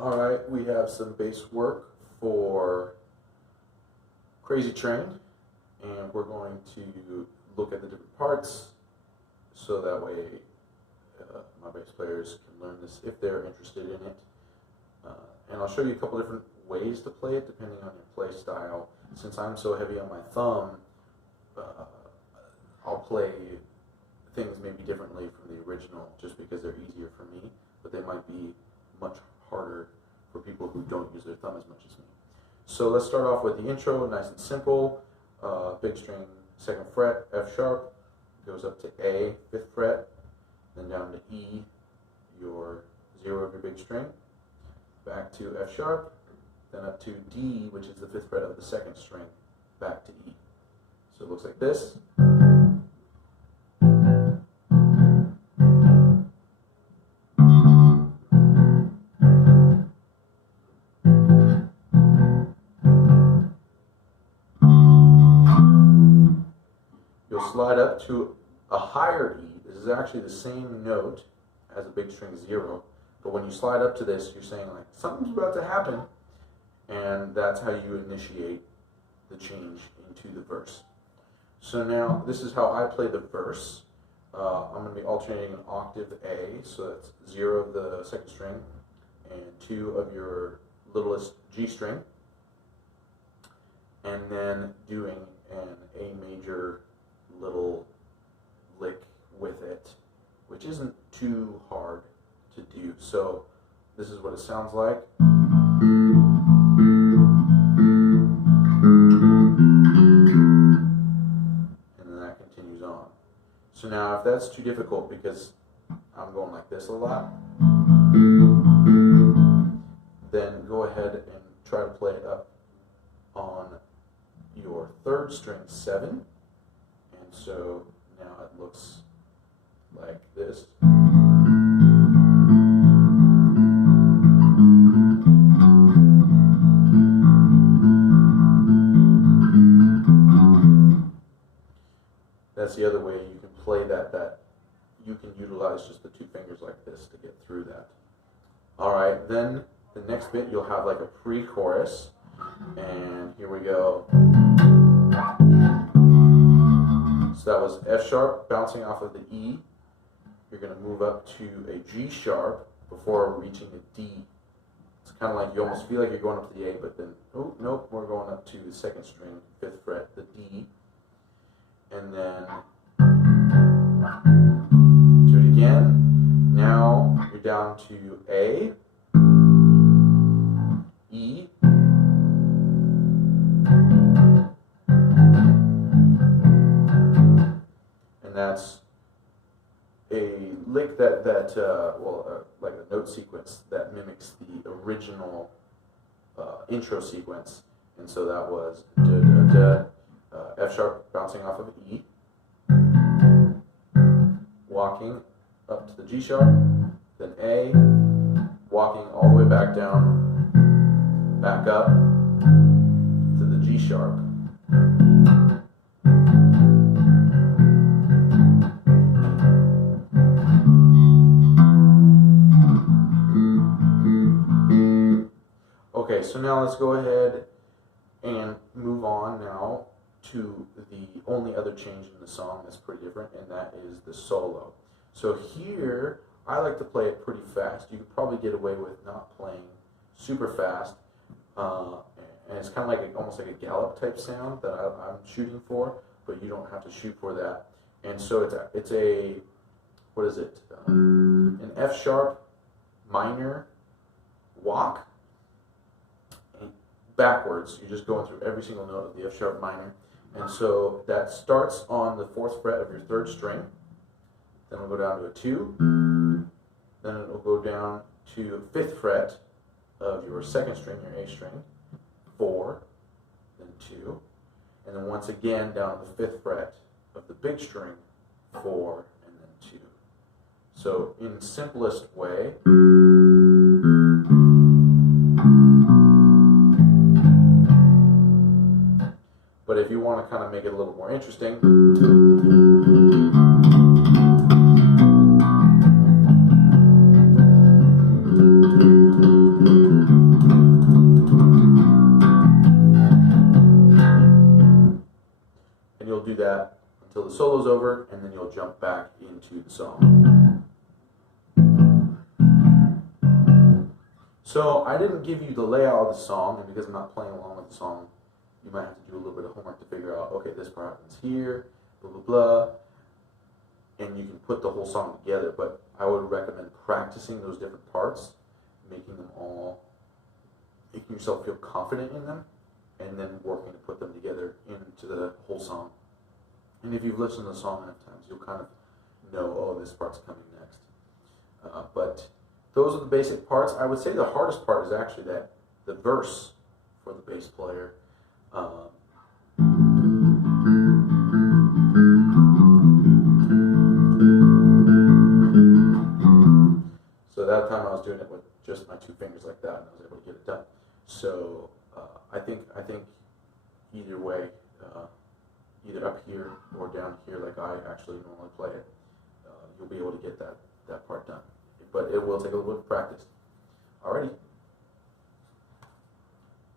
Alright, we have some bass work for Crazy Train, and we're going to look at the different parts so that way my bass players can learn this if they're interested in it. And I'll show you a couple different ways to play it depending on your play style. Since I'm so heavy on my thumb, I'll play things maybe differently from the original just because they're easier for me, but they might be much harder for people who don't use their thumb as much as me. So let's start off with the intro, nice and simple. Big string, 2nd fret, F sharp, goes up to A, 5th fret, then down to E, your 0 of your big string, back to F sharp, then up to D, which is the 5th fret of the 2nd string, back to E. So it looks like this. You'll slide up to a higher E. This is actually the same note as a big string 0, but when you slide up to this, you're saying like, something's about to happen, and that's how you initiate the change into the verse. So now, this is how I play the verse. I'm going to be alternating an octave A, so that's 0 of the 2nd string, and 2 of your littlest G string, and then doing an A major little lick with it, which isn't too hard to do. So this is what it sounds like. And then that continues on. So now if that's too difficult because I'm going like this a lot, then go ahead and try to play it up on your 3rd string 7. And so now it looks like this. That's the other way you can play that you can utilize just the 2 fingers like this to get through that. Alright, then the next bit you'll have like a pre-chorus, and here we go. So that was F sharp bouncing off of the E. You're going to move up to a G sharp before reaching a D. It's kind of like you almost feel like you're going up to the A, but then, oh, nope, we're going up to the 2nd string, 5th fret, the D. And then do it again. Now you're down to A, E, and that's a lick like a note sequence that mimics the original intro sequence. And so that was da da da. F sharp bouncing off of E, walking up to the G sharp, then A, walking all the way back down, back up to the G sharp. Okay, so now let's go ahead and move on now to the only other change in the song that's pretty different, and that is the solo. So here, I like to play it pretty fast. You could probably get away with not playing super fast, and it's kind of like almost like a gallop type sound that I'm shooting for, but you don't have to shoot for that. And so it's a what is it? An F sharp minor walk, and backwards. You're just going through every single note of the F sharp minor. And so that starts on the 4th fret of your 3rd string, then it'll go down to a 2, then it'll go down to 5th fret of your 2nd string, your A string, 4, then 2, and then once again down to the 5th fret of the big string, 4, and then 2. So in simplest way, but if you want to kind of make it a little more interesting, until the solo's over, and then you'll jump back into the song. So I didn't give you the layout of the song, and because I'm not playing along with the song, you might have to do a little bit of homework to figure out, okay, this part happens here, blah, blah, blah, and you can put the whole song together, but I would recommend practicing those different parts, making yourself feel confident in them, and then working to put them together into the whole song. And if you've listened to the song enough times, you'll kind of know, oh, this part's coming next. But those are the basic parts. I would say the hardest part is actually the verse for the bass player. So that time I was doing it with just my two fingers like that, and I was able to get it done. So I think either way, either up here or down here, like I actually normally play it, you'll be able to get that part done. But it will take a little bit of practice. Alrighty.